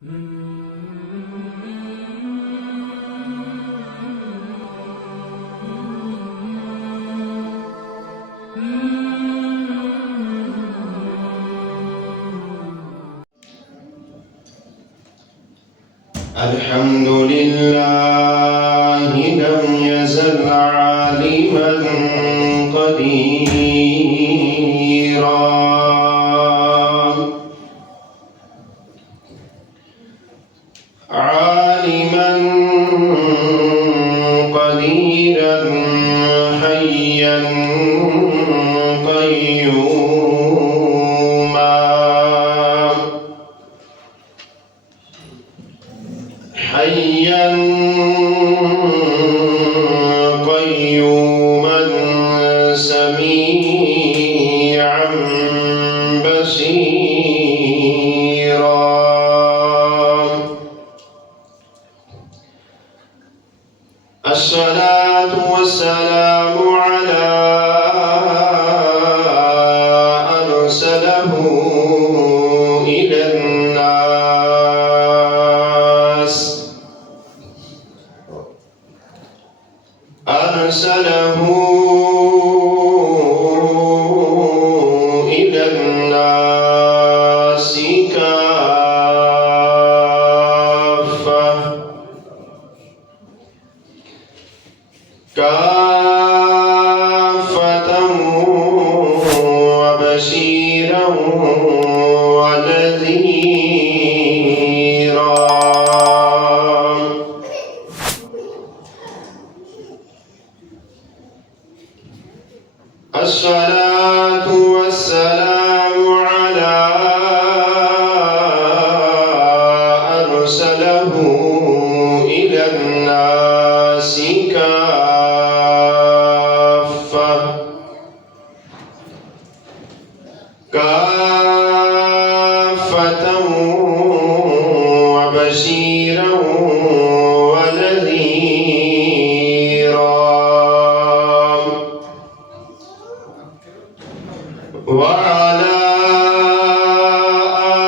الحمد لله لم يزل عالما قديرا عالما قديرا حيا قيوما حيا قيوما سميعا بصيرا الصلاة والسلام على أرسله إلى الناس أرسله إلى الناس كافة وبشيرا ونذيرا الصلاة والسلام على أرسله إلى الناس كافة وبشيرا ونذيرا وعلى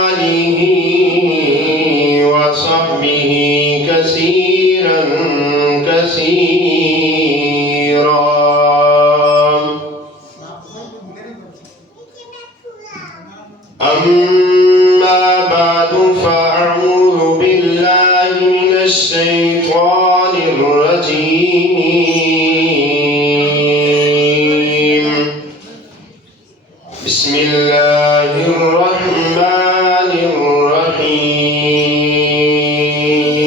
آله وصحبه كثيرا كثيرا أما بعد فأعوذ بالله من الشيطان الرجيم بسم الله الرحمن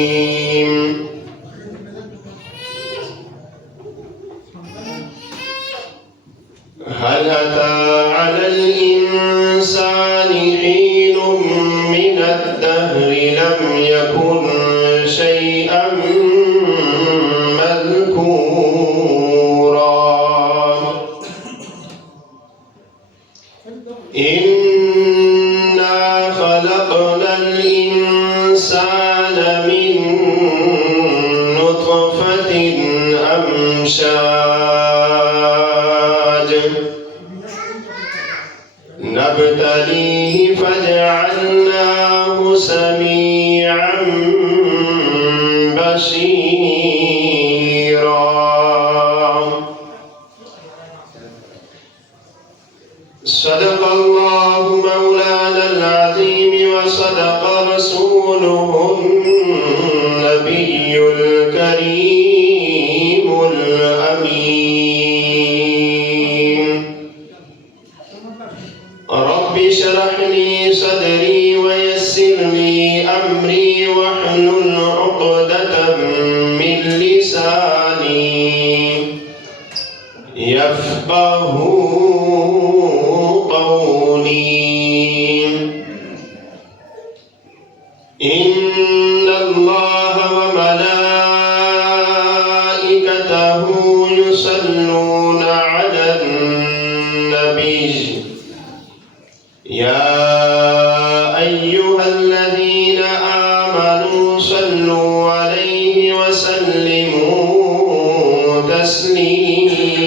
الرحيم هل أتى على الإنسان حين من الدهر لم يكن شيئا مذكورا إنا خلقنا الإنسان من نطفة أمشاج نبتليه فجعلناه سميعا بصيرا صدق الله مولانا العظيم وصدق رسوله النبي الكريم الأمين رب اشرح لي صدري ويسر لي أمري واحلل عقدة من لساني يفقه قولي إن الله وملائكته يصلون على النبي يا أيها الذين آمنوا صلوا عليه وسلموا تسليما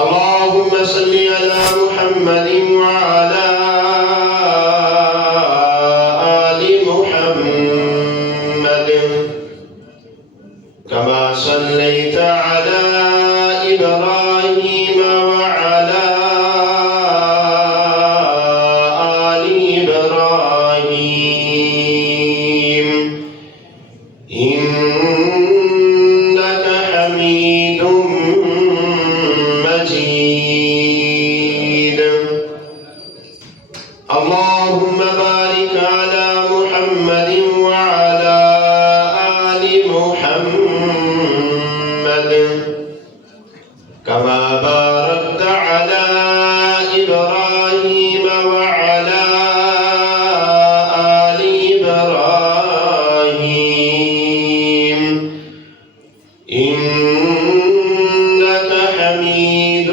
اللهم صل على محمد وعلى آل محمد كما صليت على إبراهيم وعلى آل إبراهيم إنك حميد مجيد. اللهم بارك على محمد وعلى آل محمد كما باركت على إبراهيم وعلى آل إبراهيم إنك حميد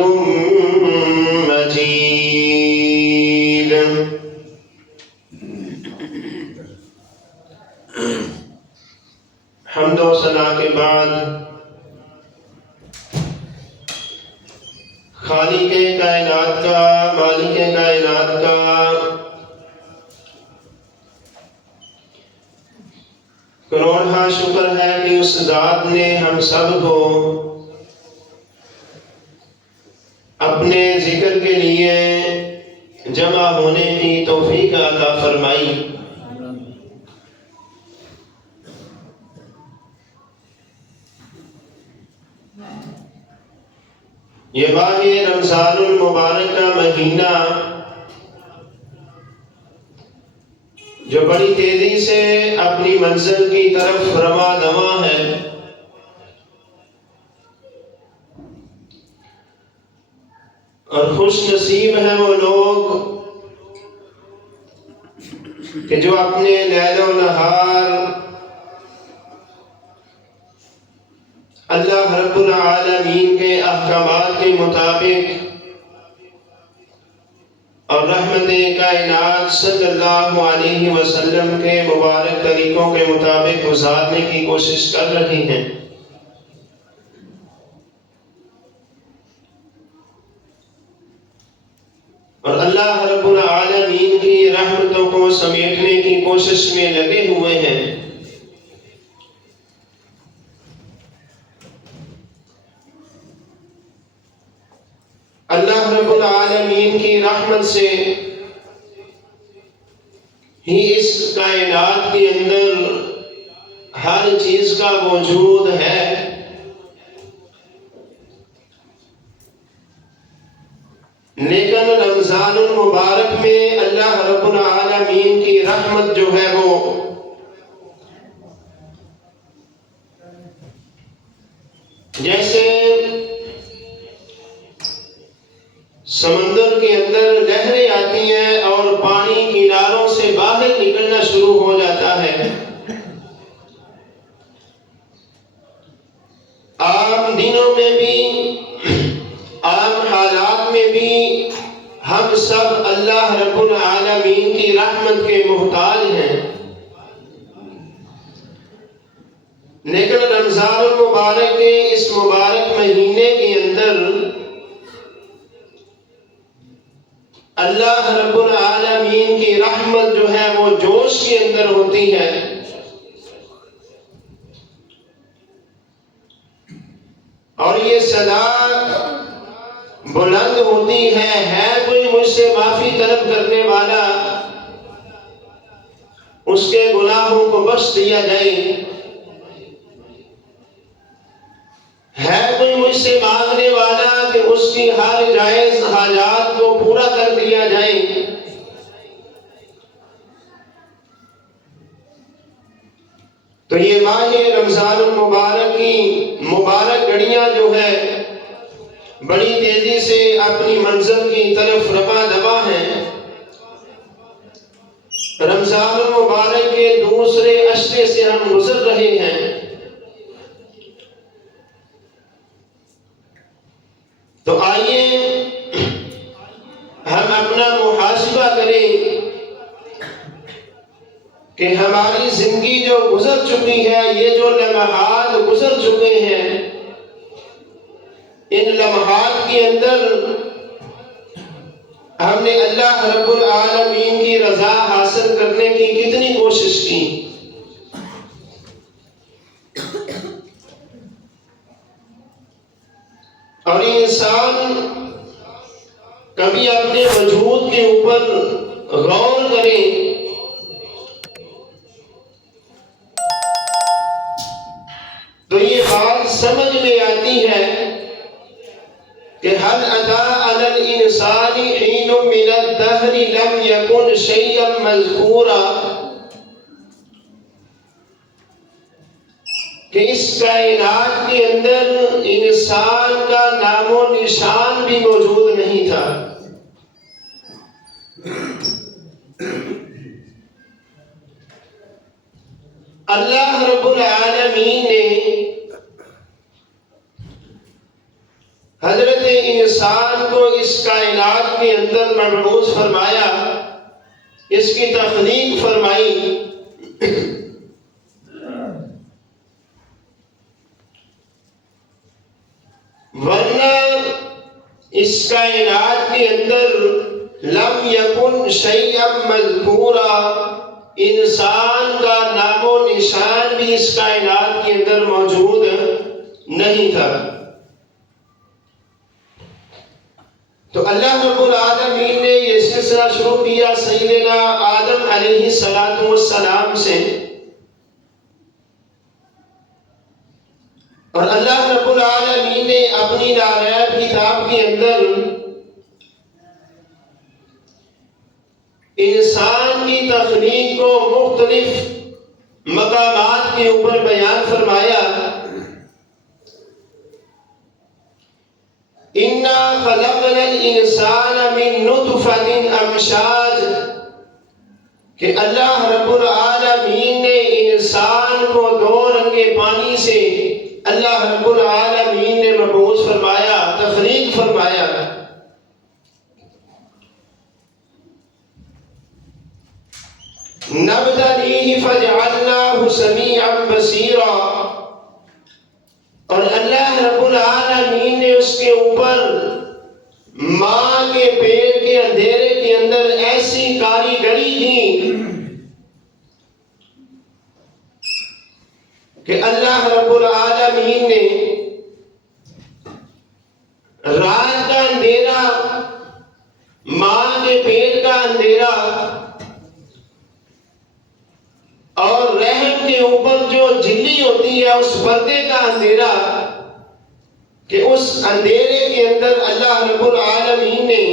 مجيد. حمد و ثنا کے بعد خالق کائنات کا، مالک کائنات کا کروڑہا شکر ہے کہ اس ذات نے ہم سب کو اپنے ذکر کے لیے جمع ہونے کی توفیق عطا فرمائی. یہ ماہ رمضان المبارک کا مہینہ جو بڑی تیزی سے اپنی منزل کی طرف رواں دواں ہے، اور خوش نصیب ہیں وہ لوگ کہ جو اپنے لیل و نہار اللہ رب العالمین کے احکامات کے مطابق اور رحمت کائنات صلی اللہ علیہ وسلم کے مبارک طریقوں کے مطابق گزارنے کی کوشش کر رہی ہیں. اور اللہ رب العالمین کی رحمتوں کو سمیٹنے کی کوشش میں لگے ہوئے ہیں. اللہ رب العالمین کی رحمت سے ہی اس کائنات کے اندر ہر چیز کا وجود ہے. لیکن رمضان المبارک میں اللہ رب العالمین کی رحمت جو ہے وہ جیسے سمندر کے اندر لہریں آتی ہیں اور پانی کناروں سے باہر نکلنا شروع ہو جاتا ہے، عام دنوں میں بھی عام حالات میں بھی ہم سب اللہ رب العالمین کی رحمت کے محتاج ہیں. لیکن رمضان المبارک کے اس مبارک مہینے کے اندر اللہ رب العالمین کی رحمت جو ہے وہ جوش کے اندر ہوتی ہے. اور یہ صدا بلند ہوتی ہے کوئی مجھ سے معافی طلب کرنے والا، اس کے گناہوں کو بخش دیا جائے. ہے کوئی مجھ سے مانگنے والا کہ اس کی ہر جائز حاجات کو پورا کر دیا جائے. تو یہ ماہ رمضان المبارک کی مبارک گھڑیاں جو ہے بڑی تیزی سے اپنی منزل کی طرف رواں دواں ہیں. رمضان المبارک کے دوسرے عشرے سے ہم گزر رہے ہیں. تو آئیے ہم اپنا محاسبہ کریں کہ ہماری زندگی جو گزر چکی ہے، یہ جو لمحات گزر چکے ہیں، ان لمحات کے اندر ہم نے اللہ رب العالمین کی رضا حاصل کرنے کی کتنی کوشش کی. اور انسان کبھی اپنے وجود کے اوپر غور کرے تو یہ بات سمجھ میں آتی ہے کہ هل أتى على الإنسان حين من الدهر لم يكن شيئا مذكورا، کہ اس کائنات کے اندر انسان کا نام و نشان بھی موجود نہیں تھا. اللہ رب العالمین نے حضرت انسان کو اس کائنات کے اندر مبعوث فرمایا، اس کی تخلیق فرمائی. ورنہ اس کائنات کے اندر لم یکن شیئا مذکورا، انسان کا نام و نشان بھی اس کائنات کے اندر موجود نہیں تھا. تو اللہ رب العالمین نے یہ سلسلہ شروع کیا سیدنا آدم علیہ السلام سے، اور اللہ رب العالمین نے اپنی ناریب کتاب کے اندر انسان کی تخلیق کو مختلف مقامات کے اوپر بیان فرمایا. اِنَّا خَلَقْنَا الْإِنسَانَ مِن نُطْفَةٍ أَمْشَاجٍ، کہ اللہ رب العالمین نے انسان کو دو رنگے پانی سے اللہ رب العالمین نے مبعوث فرمایا، تخلیق فرمایا. نَبْتَلِيهِ فَجَعَلْنَاهُ سَمِيعًا بَصِيرًا، اور اللہ رب العالمین نے اس کے اوپر ماں کے پیٹ کے اندھیرے کے اندر ایسی کاریگری کی کہ اللہ رب العالمین نے رات کا اندھیرا، ماں کے پیٹ کا اندھیرا اور رحم کے اوپر جو جھلی ہوتی ہے اس پردے کا اندھیرا، کہ اس اندھیرے کے اندر اللہ رب العالمین نے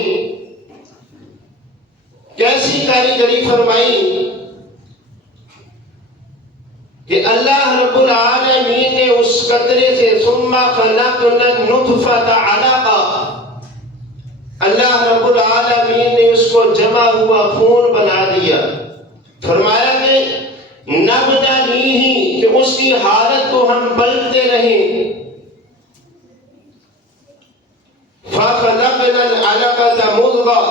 کیسی کاریگری فرمائی کہ اللہ رب العالمین نے اس قطرے سے ثم خلقنا النطفة علقة، اللہ رب العالمین نے اس کو جمع ہوا خون بنا دیا. فرمایا کہ نبتلیہ، کہ اس کی حالت کو ہم پلٹتے رہیں. فَخَلَقْنَا الْعَلَقَةَ مُضْغَةً،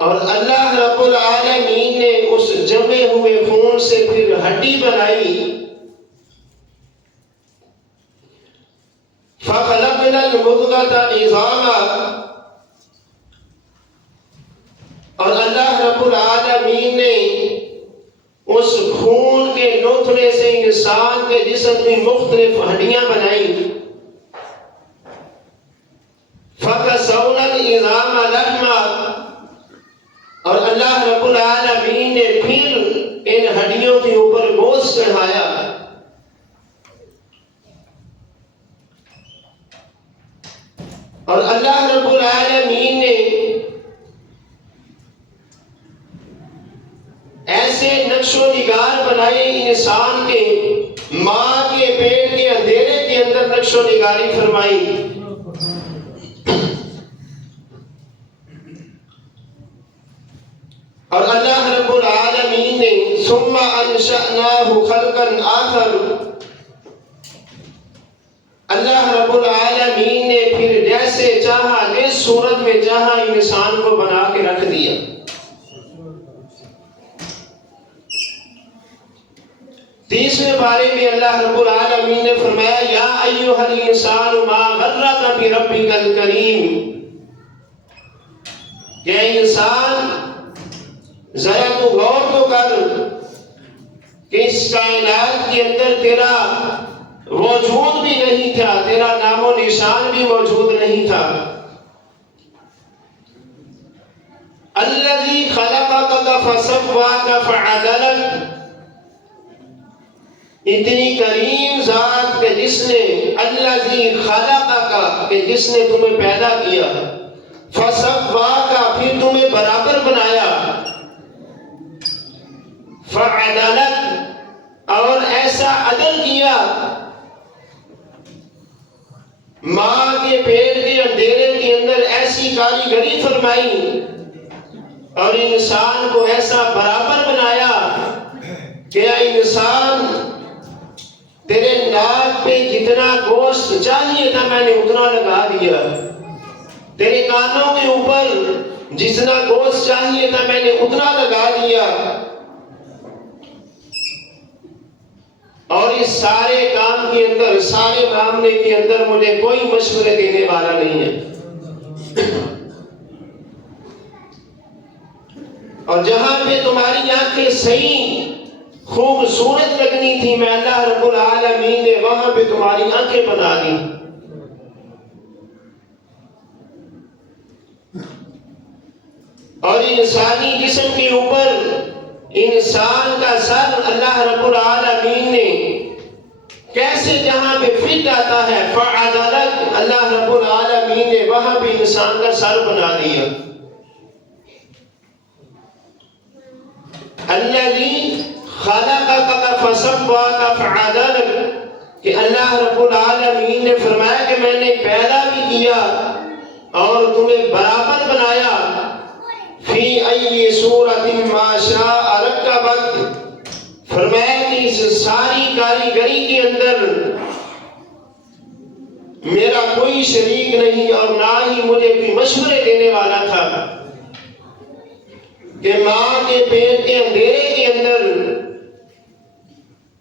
اور اللہ رب العالمین نے اس جمے ہوئے خون سے پھر ہڈی بنائی. فَخَلَقْنَا الْمُضْغَةَ عِظَامًا، اور اللہ رب العالمین نے اس خون کے نوتھڑے سے انسان کے جسم میں مختلف ہڈیاں بنائی. فَكَسَوْنَا الْعِظَامَ لَحْمًا، اور اللہ رب العالمین نے پھر ان ہڈیوں کے اوپر گوشت چڑھایا. اور اللہ رب العالمین نے ایسے نقش و نگار بنائے انسان کے، ماں کے پیٹ کے اندھیرے کے اندر نقش و نگاری فرمائی. اور اللہ رب العالمین نے ثم انشأناہ خلقا آخر، اللہ رب العالمین نے پھر جیسے چاہا جس صورت میں چاہا انسان کو بنا کے رکھ دیا. تیسری دوسرے بارے میں اللہ رب العالمین نے فرمایا یا ایھا الانسان ما غرک بربک الکریم، کہ انسان ذرا تو غور تو کر کہ اس کائنات کے اندر تیرا وجود بھی نہیں تھا، تیرا نام و نشان بھی موجود نہیں تھا۔ الذی خلقک فسواک فعدلک، اتنی کریم ذات کہ جس نے الذی خلقک، کہ جس نے تمہیں پیدا کیا، فسواک، پھر تمہیں برابر بنایا، فعدلک، اور ایسا عدل کیا، ماں کے پیٹ کے اندھیرے کے اندر ایسی کاریگری فرمائی اور انسان کو ایسا برابر بنایا کہ انسان تیرے ناک پہ جتنا گوشت چاہیے تھا میں نے اتنا لگا دیا، تیرے کانوں کے اوپر جتنا گوشت چاہیے تھا میں نے اتنا لگا دیا، اور اس سارے کام کے اندر، سارے معاملے کے اندر مجھے کوئی مشورے دینے والا نہیں ہے۔ اور جہاں پہ تمہاری آنکھیں صحیح خوبصورت لگنی تھی، میں اللہ رب العالمین نے وہاں پہ تمہاری آنکھیں بنا دی۔ اور انسانی جسم کے اوپر انسان کا سر اللہ رب العالمین نے کیسے جہاں پہ فٹ آتا ہے، فعدلک، اللہ رب العالمین نے وہاں پہ انسان کا سر بنا دیا۔ الذی خلقک فسواک فعدلک، کہ اللہ رب العالمین نے فرمایا کہ میں نے پیدا بھی کیا اور تمہیں برابر بنایا، فی ای صورت ما شاء رکبک، فرمایا کہ اس ساری کاریگری کے اندر میرا کوئی شریک نہیں اور نہ ہی مجھے کوئی مشورے دینے والا تھا، کہ ماں کے پیٹ کے اندھیرے کے اندر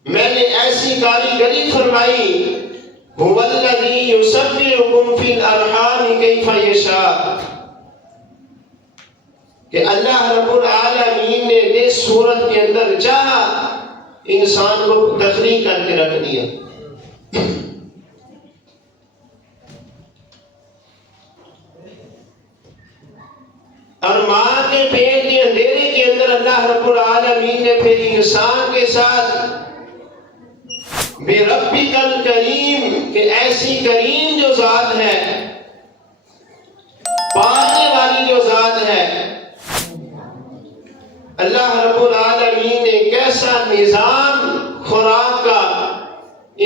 میں نے ایسی کاریگری فرمائی، هو الذی یصورکم فی الارحام کیف یشاء، کہ اللہ رب العالمین نے جس صورت کے اندر چاہا انسان کو تخلیق کر کے رکھ دیا۔ اور ماں کے پیٹ کے اندھیرے کے اندر اللہ رب العالمین نے پھر انسان کے ساتھ بربک الکریم، کہ ایسی کریم جو ذات ہے، پالنے والی جو ذات ہے، اللہ رب العالمین نے کیسا نظام خوراک کا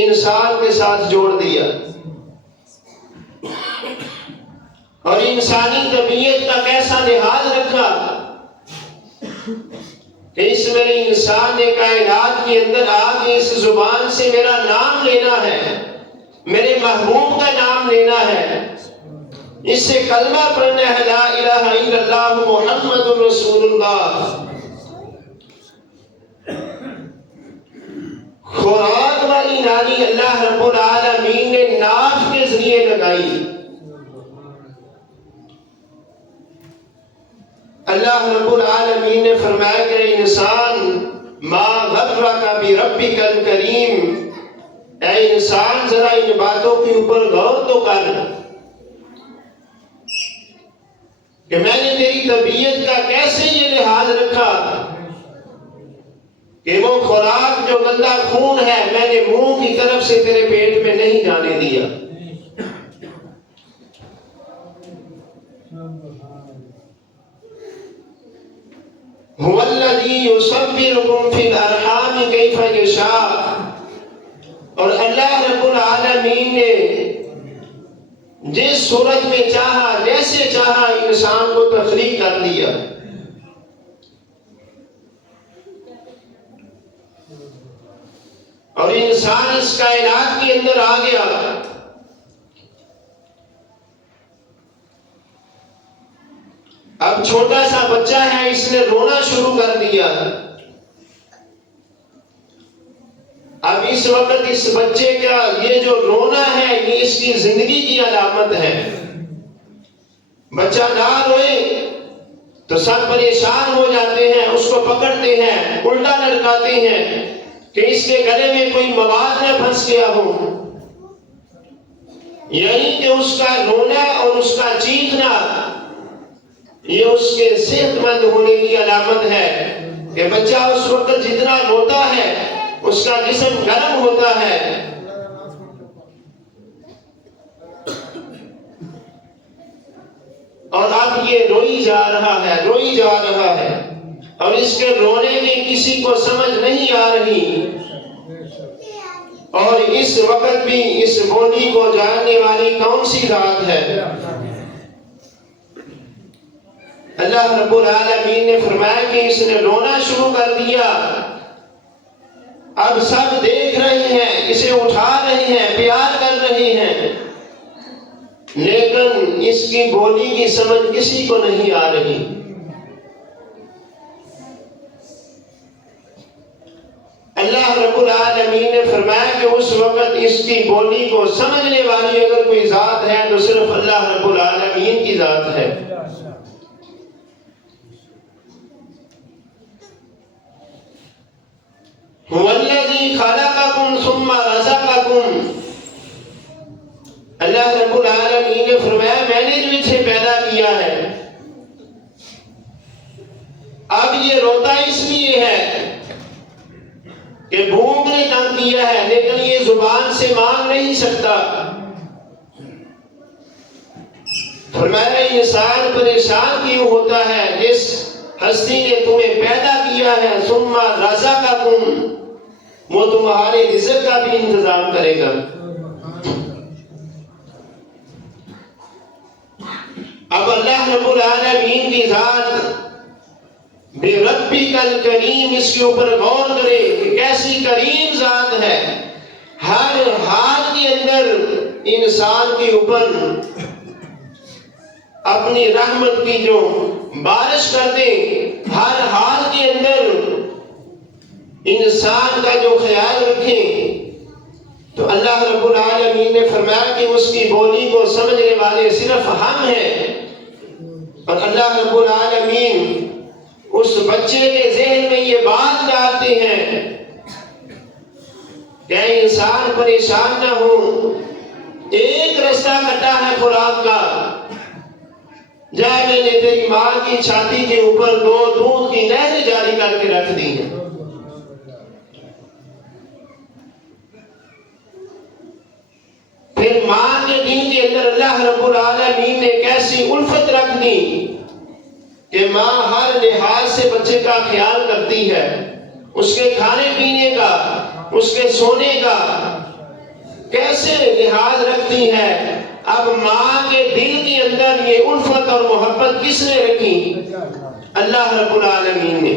انسان کے ساتھ جوڑ دیا، اور انسانی طبیعت کا کیسا لحاظ رکھا کہ اس میرے انسان نے کائنات کے اندر آ کے اس زبان سے میرا نام لینا ہے، میرے محبوب کا نام لینا ہے، اس سے کلمہ پڑھنا ہے، لا الہ الا اللہ محمد رسول اللہ۔ خوراک والی ناری اللہ رب العالمین نے ناف کے ذریعے لگائی۔ اللہ رب العالمین نے فرمایا کہ انسان ما غرک بربک الکریم، اے انسان ذرا ان باتوں کے اوپر غور تو کر کہ میں نے تیری طبیعت کا کیسے یہ لحاظ رکھا کہ وہ خوراک جو گندا خون ہے میں نے منہ کی طرف سے تیرے پیٹ میں نہیں جانے دیا۔ هو الذی یصورکم فی الارحام کیف یشاء، اور اللہ رب العالمین نے جس صورت میں چاہا، جیسے چاہا انسان کو تخلیق کر دیا۔ اور انسان اس کائنات کے اندر آ گیا، اب چھوٹا سا بچہ ہے، اس نے رونا شروع کر دیا۔ اب اس وقت اس بچے کا یہ جو رونا ہے یہ اس کی زندگی کی علامت ہے. بچہ نہ روئے تو سب پریشان ہو جاتے ہیں، اس کو پکڑتے ہیں، الٹا لٹکاتے ہیں کہ اس کے گلے میں کوئی مواد نہ پھنس گیا ہو. یعنی کہ اس کا رونا اور اس کا چیخنا یہ اس کے صحت مند ہونے کی علامت ہے کہ بچہ اس وقت جتنا روتا ہے اس کا جسم گرم ہوتا ہے. اور اب یہ روئی جا رہا ہے اور اس کے رونے میں کسی کو سمجھ نہیں آ رہی، اور اس وقت بھی اس بولی کو جاننے والی کون سی ذات ہے؟ اللہ رب العالمین نے فرمایا کہ اس نے رونا شروع کر دیا. اب سب دیکھ رہے ہیں، اسے اٹھا رہے ہیں، پیار کر رہے ہیں، لیکن اس کی بولی کی سمجھ کسی کو نہیں آ رہی. اللہ رب العالمین نے فرمایا کہ اس وقت اس کی بولی کو سمجھنے والی اگر کوئی ذات ہے تو صرف اللہ رب العالمین کی ذات ہے. وَالَّذِي خَلَقَكُمْ ثُمَّ رَزَقَكُمْ. اللہ رب العالمین نے فرمایا میں نے جو اسے پیدا کیا ہے. اب یہ روتا اس لیے ہے کہ بھوک نے تنگ کیا ہے، لیکن یہ زبان سے مانگ نہیں سکتا. فرمایا انسان پریشان کیوں ہوتا ہے؟ جس ہستی نے تمہیں پیدا کیا ہے ثم رزقکم، وہ تمہارے رزق کا بھی انتظام کرے گا. اب اللہ رب العالمین کی ذات بے ربی کل کریم، اس کے اوپر غور کرے کہ کیسی کریم ذات ہے. ہر حال کے اندر انسان کے اوپر اپنی رحمت کی جو بارش کر دے، ہر حال کے اندر انسان کا جو خیال رکھیں. تو اللہ رب العالمین نے فرمایا کہ اس کی بولی کو سمجھنے والے صرف ہم ہیں. اور اللہ رب العالمین اس بچے کے ذہن میں یہ بات ڈالتے ہیں کہ انسان پریشان نہ ہو. ایک رستہ کٹا ہے خوراک کا، جا میں نے تیری ماں کی چھاتی کے اوپر 2 دودھ کی نہریں جاری کر کے رکھ دی ہیں. پھر ماں کے دل کے اندر اللہ رب العالمین نے کیسی الفت رکھ دی کہ ماں ہر لحاظ سے بچے کا خیال کرتی ہے، اس کے کھانے پینے کا، اس کے سونے کا کیسے لحاظ رکھتی ہے. اب ماں کے دل کے اندر یہ الفت اور محبت کس نے رکھی؟ اللہ رب العالمین نے.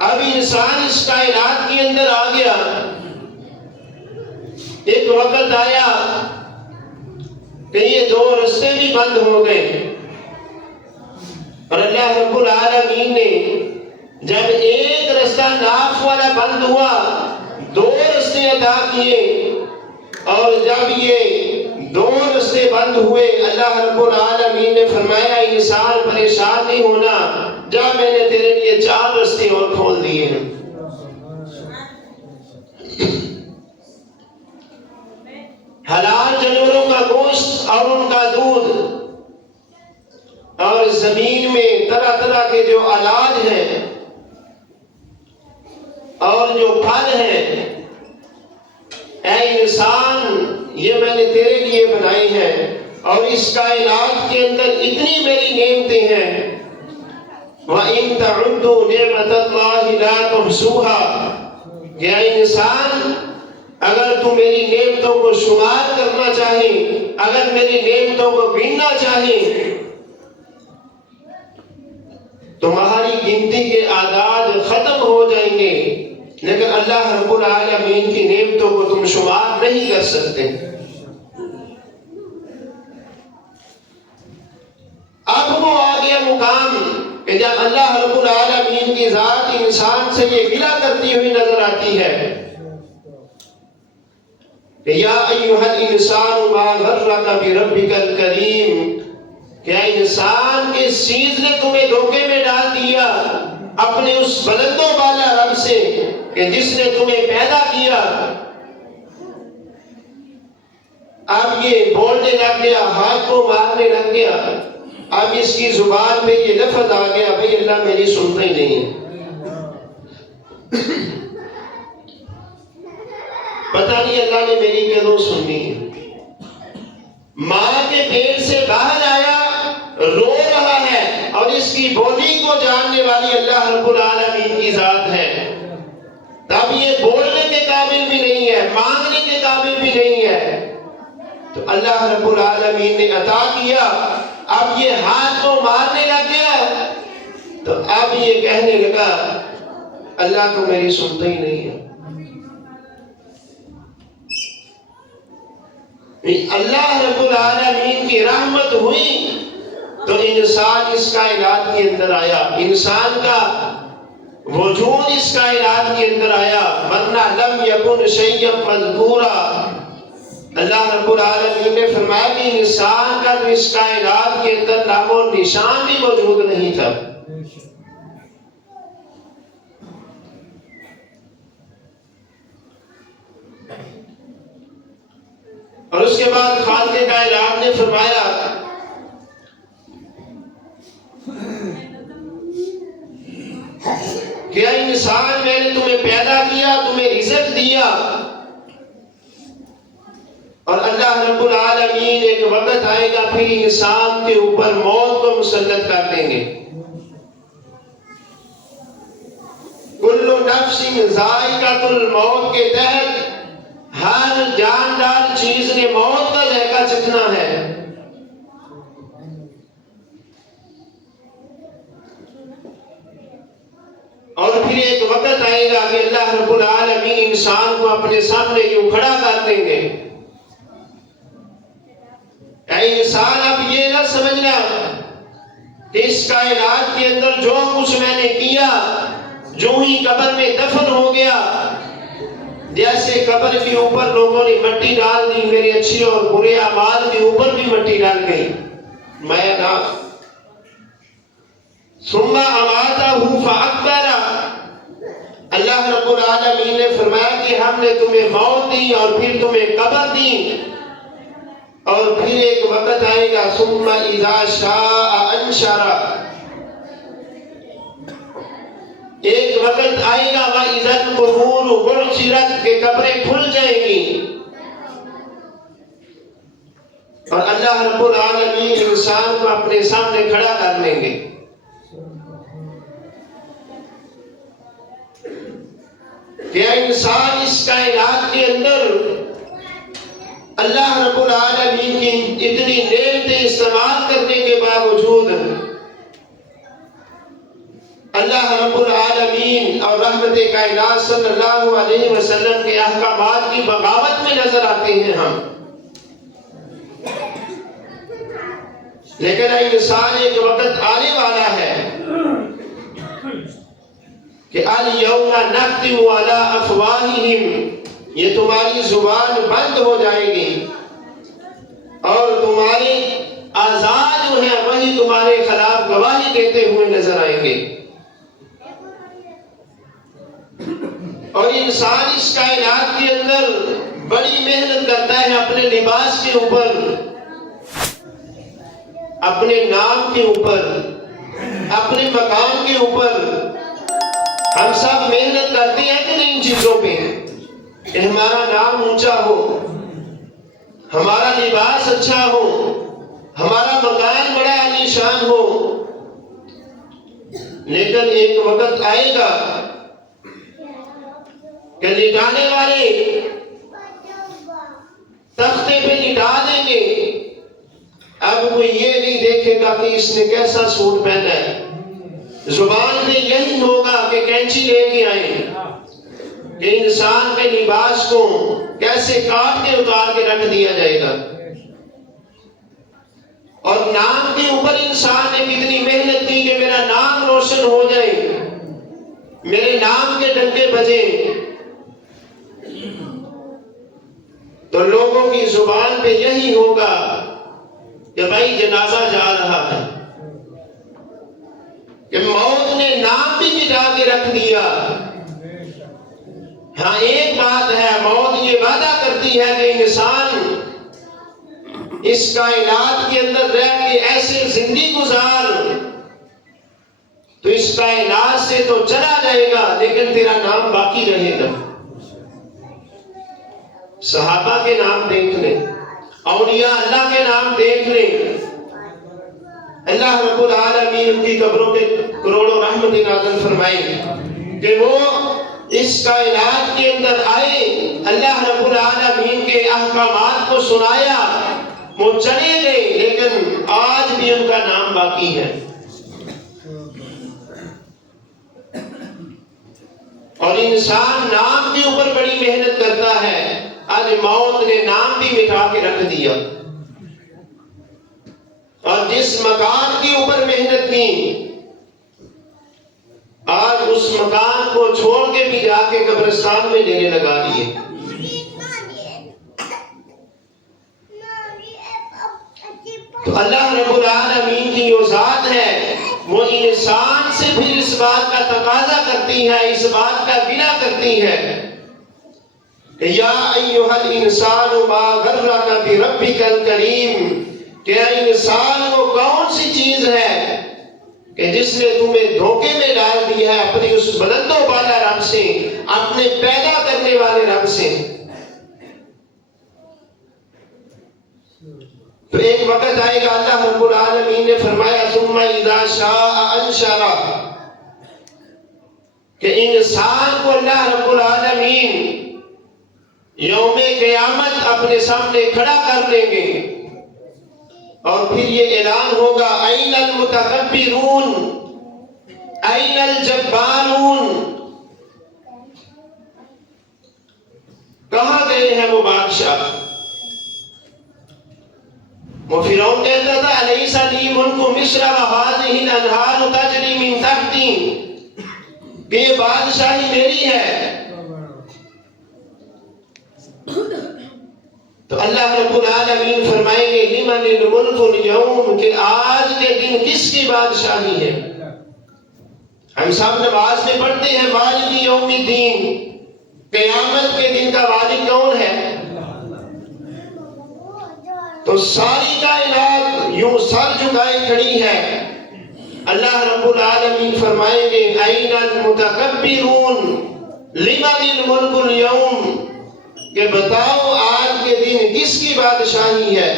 اب انسان اس کائنات کے اندر آ گیا. ایک وقت آیا کہ یہ 2 رستے بھی بند ہو گئے، اور اللہ رب العالمین نے جب ایک رستہ ناف والا بند ہوا 2 رستے عطا کیے. اور جب یہ 2 رستے بند ہوئے اللہ رب العالمین نے فرمایا انسان پریشان نہیں ہونا، جا میں نے تیرے لیے 4 رستے اور کھول دیے ہیں. حلال جانوروں کا گوشت اور ان کا دودھ، اور زمین میں طرح طرح کے جو اناج ہیں اور جو پھل ہیں. اے انسان یہ میں نے تیرے لیے بنائی ہیں، اور اس کائنات کے اندر اتنی میری نعمتیں ہیں. وَإِن تَعُدُّوا نِعْمَةَ اللَّهِ لَا تُحْصُوهَا. کہ اے انسان اگر تو میری نعمتوں کو شمار کرنا چاہیں، اگر میری نعمتوں کو گننا چاہیں، تمہاری گنتی کے اعداد ختم ہو جائیں گے، لیکن اللہ رب العالمین کی نعمتوں کو تم شمار نہیں کر سکتے. اب وہ آ گیا مقام کہ جب اللہ انسان سے یہ گلہ کرتی ہوئی نظر آتی ہے کہ یا ایھا الانسان ما غرک بربک الکریم، کیا انسان کس چیز نے تمہیں دھوکے میں ڈال دیا اپنے اس بلند و بالا رب سے کہ جس نے تمہیں پیدا کیا۔ اب یہ بولنے لگ گیا، ہاتھ کو مارنے لگ گیا، اب اس کی زبان پہ یہ لفظ آ گیا بھئی اللہ میری سنتا ہی نہیں ہے۔ پتہ نہیں اللہ نے میری کیوں سننی ہے۔ ماں کے پیٹ سے باہر آیا، رو رہا ہے، اور اس کی بولی کو جاننے والی اللہ رب العالمین کی ذات ہے، تب یہ بولنے کے قابل بھی نہیں ہے، مانگنے کے قابل بھی نہیں ہے، تو اللہ رب العالمین نے عطا کیا۔ اب یہ ہاتھ کو مارنے لگ گیا تو اب یہ کہنے لگا اللہ تو میری سنتا ہی نہیں ہے۔ اللہ رب العالمین کی رحمت ہوئی تو انسان اس کائنات کے اندر آیا، انسان کا وجود اس کائنات کے اندر آیا، ورنہ لم یکن شیئا مذکورا۔ اللہ رب العالمین نے فرمایا کہ انسان کا اس کائنات کے اندر نام و نشان بھی موجود نہیں تھا۔ اور اس کے بعد خالق کائنات نے فرمایا کہ اے انسان میں نے تمہیں پیدا کیا، تمہیں رزق دیا، اور اللہ رب العالمین ایک وقت آئے گا پھر انسان کے اوپر موت کو مسلط کر دیں گے۔ کل نفس ذائقۃ الموت کے تحت ہر جاندار چیز نے موت کا ذائقہ چکھنا ہے۔ اور پھر ایک وقت آئے گا کہ اللہ رب العالمین انسان کو اپنے سامنے یوں کھڑا کر دیں گے۔ اے انسان اب یہ نہ سمجھنا کہ اس کائنات کے اندر جو کچھ میں نے کیا جو ہی قبر میں دفن ہو گیا، جیسے قبر کے اوپر لوگوں نے مٹی ڈال دی، میرے اچھے اور برے اعمال کے اوپر بھی مٹی ڈال گئی، میں نہ ثم اماتہ فاقبرہ۔ اللہ رب العالمین نے فرمایا کہ ہم نے تمہیں موت دی اور پھر تمہیں قبر دی، اور پھر ایک وقت آئے گا ثم اذا شاء انشرہ، ایک وقت آئے گا وَإِذَا الْقُبُورُ بُعْثِرَتْ کہ قبریں کھل جائیں گی، اور اللہ رب العالمین انسان کو اپنے سامنے کھڑا کر لیں گے۔ کہ انسان اس کائنات کے اندر اللہ رب العالمین کی اتنی نعمتیں استعمال کرنے کے باوجود اللہ رب العالمین اور رحمت کائنات صلی اللہ علیہ وسلم کے احکامات کی بغاوت میں نظر آتے ہیں ہم، لیکن انسان ایک وقت آنے والا ہے کہ اليوم نختم علی افواہہم، یہ تمہاری زبان بند ہو جائے گی اور تمہارے اعضاء جو ہیں وہی تمہارے خلاف گواہی دیتے ہوئے نظر آئیں گے۔ اور انسان اس کائنات کے اندر بڑی محنت کرتا ہے اپنے لباس کے اوپر، اپنے نام کے اوپر، اپنے مقام کے اوپر۔ ہم سب محنت کرتے ہیں کہ نہیں ان چیزوں پہ کہ ہمارا نام اونچا ہو، ہمارا لباس اچھا ہو، ہمارا مکان بڑا عالیشان ہو، لیکن ایک وقت آئے گا کہ لٹانے والے تختے پہ لٹا دیں گے، اب کوئی یہ نہیں دیکھے گا کہ اس نے کیسا سوٹ پہنا ہے، زبان میں یہی ہوگا کہ کینچی لے کے آئیں کہ انسان کے لباس کو کیسے کاٹ کے اتار کے رکھ دیا جائے گا۔ اور نام کے اوپر انسان نے کتنی محنت کی کہ میرا نام روشن ہو جائے، میرے نام کے ڈنکے بجیں تو لوگوں کی زبان پہ یہی ہوگا کہ بھائی جنازہ جا رہا ہے، کہ موت نے نام بھی مٹا کے رکھ دیا۔ ہاں ایک بات ہے، موت یہ وعدہ کرتی ہے کہ انسان اس کائنات کے اندر رہ کے ایسے زندگی گزار تو اس کائنات سے تو چلا جائے گا لیکن تیرا نام باقی رہے گا۔ صحابہ کے نام دیکھ لیں، اولیاء اللہ کے نام دیکھ لیں، اللہ رب العالمین ان کی قبروں پہ کروڑوں رحمت نازل فرمائے کہ وہ اس کائنات کے اندر آئے، اللہ رب العالمین کے احکامات کو سنایا، وہ چلے گئے لیکن آج بھی ان کا نام باقی ہے۔ اور انسان نام کے اوپر بڑی محنت کرتا ہے، آج موت نے نام بھی مٹا کے رکھ دیا، اور جس مکان کے اوپر محنت کی آج اس مکان کو چھوڑ کے بھی جا کے قبرستان میں ڈیرے لگا دیے۔ تو اللہ رب العالمین کی جو ذات ہے وہ انسان سے پھر اس بات کا تقاضا کرتی ہے، اس بات کا بنا کرتی ہے کہ یا ایھا الانسان ما غرک بربک الکریم، کہ انسان وہ کون سی چیز ہے کہ جس نے تمہیں دھوکے میں ڈال دیا ہے اپنے اس بلند و بالا رب سے، اپنے پیدا کرنے والے رب سے۔ تو ایک وقت آئے گا، اللہ رب العالمین نے فرمایا ثم اذا شاء انشر، کہ انسان کو اللہ رب العالمین یوم قیامت اپنے سامنے کھڑا کر دیں گے، اور پھر یہ اعلان ہوگا این المتکبرون این الجبارون، کہاں گئے ہیں وہ بادشاہ؟ وہ فرعون کہتا تھا الیس لی ملک مصر وہذہ الانہار تجری من تحتی، کہ یہ بادشاہی میری ہے۔ تو اللہ رب العالمین فرمائیں گے لمن الملک اليوم، کہ آج کے دن کس کی بادشاہی ہے؟ ہم سب نماز میں پڑھتے ہیں مالک یوم الدین، قیامت کے دن کا مالک کون ہے؟ تو ساری کائنات یوں سر جھکائے کھڑی ہے، اللہ رب العالمین فرمائیں گے این المتکبرون لمن الملک اليوم، کہ بتاؤ آج کے دن کس کی بادشاہی ہے؟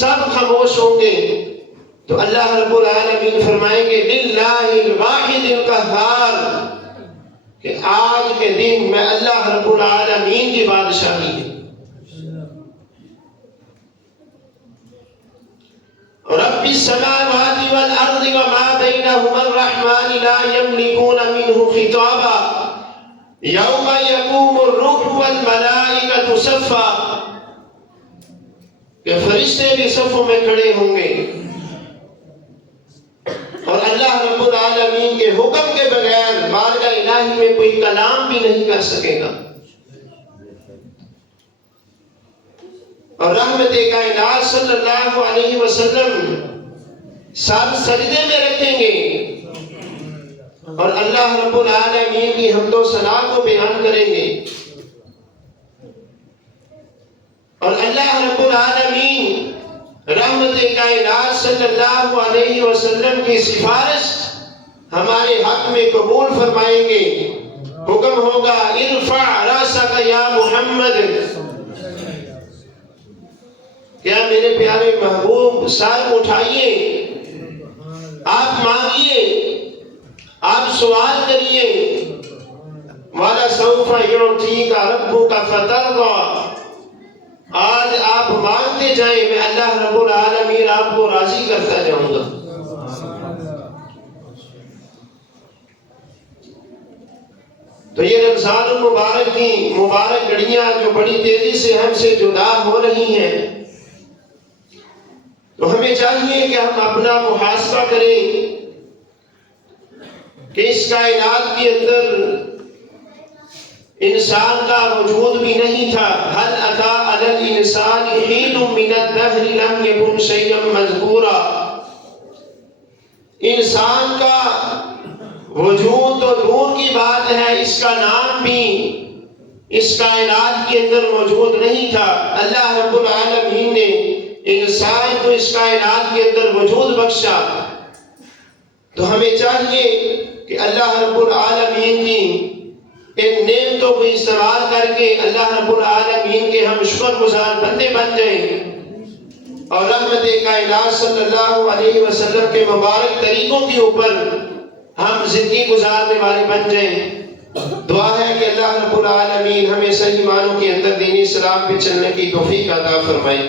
سب خاموش ہوں گے تو اللہ رب العالمین فرمائیں گے للہ الواحد القہار، کہ آج کے دن میں اللہ رب العالمین کی بادشاہی ہے۔ رب السماوات والارض وما بینہما الرحمن لا یملکون منہ خطابا یوم یقوم الروح والملائکۃ صفا، کہ فرشتے بھی صفوں میں کھڑے ہوں گے اور اللہ رب العالمین کے حکم کے بغیر بارگاہ الہی میں کوئی کلام بھی نہیں کر سکے گا، اور رحمت کائنات صلی اللہ علیہ وسلم سر سجدے میں رکھیں گے اور اللہ رب العالمین کی حمد و ثنا کو بیان کریں گے، اور اللہ رب العالمین رحمت کائنات صلی اللہ علیہ وسلم کی سفارش ہمارے حق میں قبول فرمائیں گے۔ حکم ہوگا ارفع راسک یا محمد، کیا میرے پیارے محبوب سر اٹھائیے، آپ مانگیے، آپ سوال کریے، وَلَسَوْفَ يُعْطِيكَ رَبُّكَ فَتَرْضَىٰ، آج آپ مانگتے جائیں، میں اللہ رب العالمین آپ کو راضی کرتا جاؤں گا۔ تو یہ رمضان المبارک کی مبارک گھڑیاں جو بڑی تیزی سے ہم سے جدا ہو رہی ہیں، تو ہمیں چاہیے کہ ہم اپنا محاسبہ کریں کہ اس کائنات کے اندر انسان کا وجود بھی نہیں تھا. هل اتى على الانسان حين من الدهر لم يكن شيئا مذكورا. انسان کا وجود تو دور کی بات ہے، اس کا نام بھی اس کائنات کے اندر موجود نہیں تھا. اللہ رب العالمین نے انسان کو اس کائنات کے اندر وجود بخشا. تو ہمیں چاہیے کہ اللہ رب العالمین کی ان نعمتوں کو استعمال کر کے اللہ رب العالمین کے ہم شکر گزار بندے بن جائیں اور رحمت کائنات صلی اللہ علیہ وسلم کے مبارک طریقوں کے اوپر ہم زندگی گزارنے والے بن جائیں. دعا ہے کہ اللہ رب العالمین ہمیں صحیح معنوں کے اندر دین اسلام پہ چلنے کی توفیق عطا فرمائے.